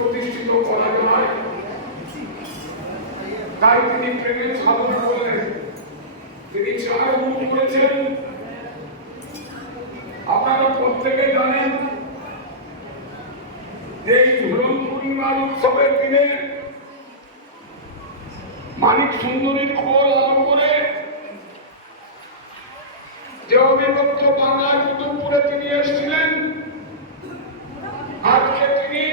প্রতিষ্ঠিত করা যায় তাই তিনি প্রেমের করলেন তিনি চার গুণ করেছেন আপনারা প্রত্যেকে জানেন যে পূর্ণিমার উৎসবের দিনে মানিক সুন্দরীর খোল আলো করে যে অবিভক্ত বাংলা কুতুবপুরে তিনি এসেছিলেন আজকে তিনি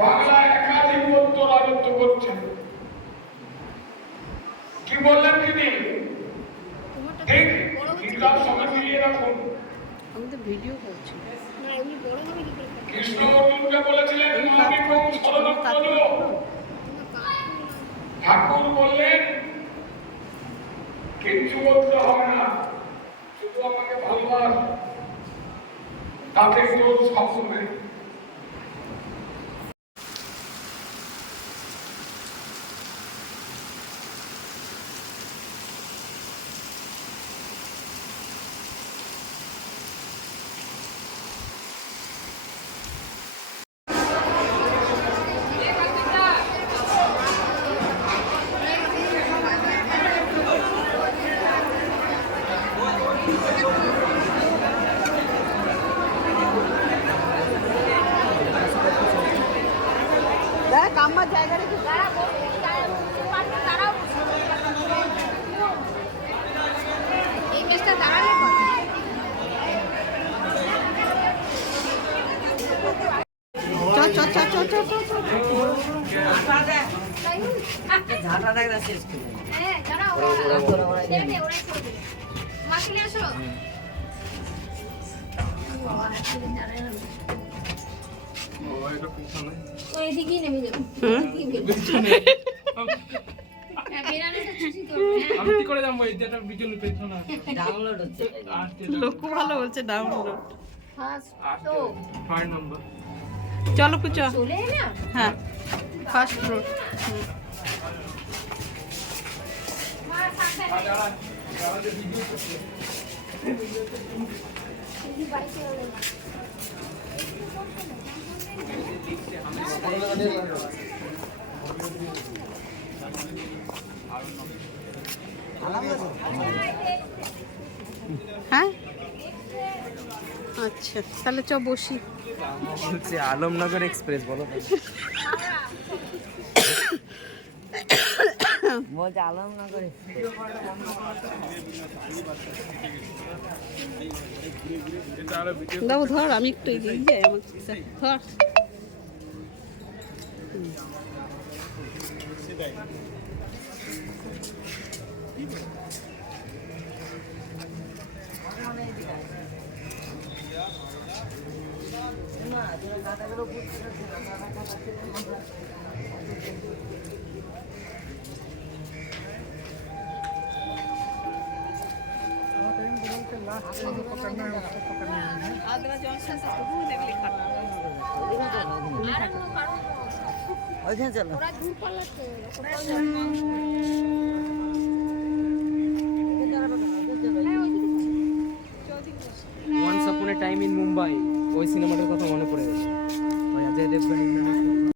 বাংলা আমি তো ভিডিও করছি। কৃষ্ণ অর্জুনকে বলেছিলেন আমি কোন স্মরণ করো ঠাকুর বললেন কিচ্ছু বলতে হবে না শুধু আমাকে ভালোবাস। তাতে তোর সব আমার জায়গা রেখে এই মেসটা দাঁড়ালে চ চ চ। হ্যাঁ করে হ্যাঁ, হ্যাঁ। ভালো বলছে ডাউনলোড চলো কুচ। হ্যাঁ ফার্স্ট ফ্লোর হ্যাঁ? আচ্ছা তাহলে চ বসি। আলমনগর এক্সপ্রেস বলো। দাও ধর আমি একটু এগিয়ে যাই আমার ধর দাদাগুলো বুঝতে পারছি না দাদা once upon A time in Mumbai ওই সিনেমাটার কথা মনে